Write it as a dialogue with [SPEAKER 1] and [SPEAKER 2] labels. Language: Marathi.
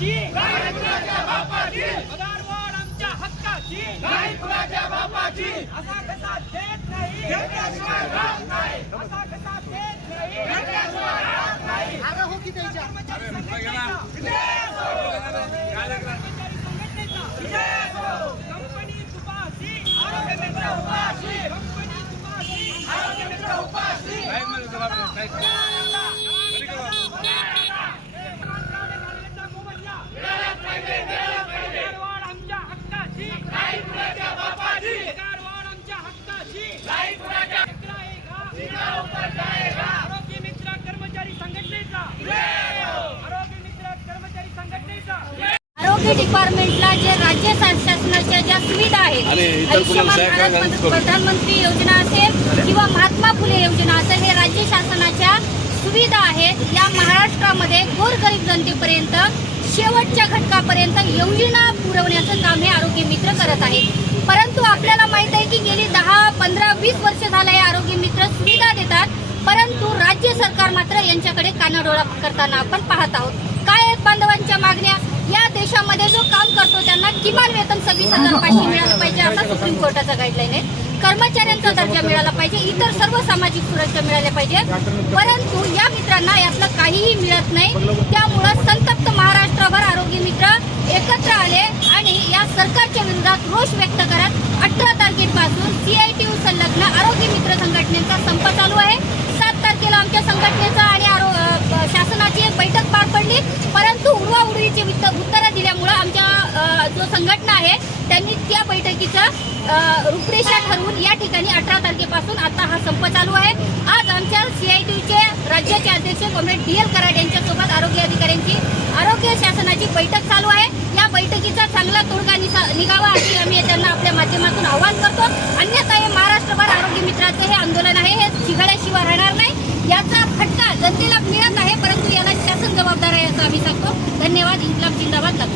[SPEAKER 1] हक्काची नाही बापाची. पगारवाढ
[SPEAKER 2] आमच्या हक्काची. नाही बापाची.
[SPEAKER 1] असा कसा देत नाही.
[SPEAKER 2] घेतल्याशिवाय राहत नाही. असा
[SPEAKER 1] कसा देत
[SPEAKER 2] नाही.
[SPEAKER 1] घेतल्याशिवाय राहत
[SPEAKER 2] नाही.
[SPEAKER 1] अरे
[SPEAKER 2] हो की त्याच्या.
[SPEAKER 1] आरोग्य
[SPEAKER 3] डिपार्टमेंटला जे राज्य शासनाच्या ज्या सुविधा आहेत आयुष्यमान प्रधानमंत्री योजना असेल किंवा महात्मा फुले योजना असेल हे राज्य शासनाच्या सुविधा आहेत. या महाराष्ट्रामध्ये गोरगरीब जनतेपर्यंत शेवटच्या घटकापर्यंत योजना पुरवण्याचं काम हे आरोग्य मित्र करत आहेत. परंतु आपल्याला माहीत आहे की गेली दहा पंधरा वीस वर्ष झालं हे आरोग्य मित्र सुविधा देतात परंतु राज्य सरकार मात्र यांच्याकडे कानाडोळा करताना आपण पाहत आहोत काय आहेत बांधवांच्या मागण्या या देशामध्ये जो काम करतो त्यांना किमान वेतन सव्वीस हजार पाचशे मिळालं पाहिजे असा सुप्रीम कोर्टाचा गाईडलाईन आहे. कर्मचाऱ्यांचा दर्जा मिळाला पाहिजे इतर सर्व सामाजिक सुरक्षा मिळाल्या पाहिजे परंतु या मित्रांना यातलं काहीही मिळत नाही. त्यामुळं संतप्त महाराष्ट्रभर आरोग्य मित्र एकत्र आले आणि या सरकारच्या विरोधात रोष व्यक्त करत अठरा तारखेपासून सीआयटीयू संलग्न आरोग्य मित्र संघटनेचा संप चालू आहे. सात तारखेला आमच्या संघटनेचा आणि शासनाची एक बैठक पार पडली. परंतु उडवाउडवीची उत्तरं दिल्यामुळं आमच्या जो संघटना आहे त्यांनी त्या बैठकीचं रूपरेषा ठरवून या ठिकाणी अठरा तारखेपासून आता हा संप चालू आहे. आज आमच्या सीआयटीचे राज्याचे अध्यक्ष कॉम्रेड डी एल कराड यांच्यासोबत आरोग्य अधिकाऱ्यांची आरोग्य शासनाची बैठक चालू आहे. या बैठकीचा चांगला तोडगा निघावा अशी आम्ही त्यांना आपल्या माध्यमातून आवाहन करतो. अन्यथा हे महाराष्ट्रभर आरोग्य मित्राचं हे आंदोलन आहे. हे चिघळ्याशिवाय राहणार नाही. याचा फटका जनतेला मिळत आहे परंतु याला शासन जबाबदार आहे असं आम्ही सांगतो. धन्यवाद. इन्कलाब जिंदाबाद.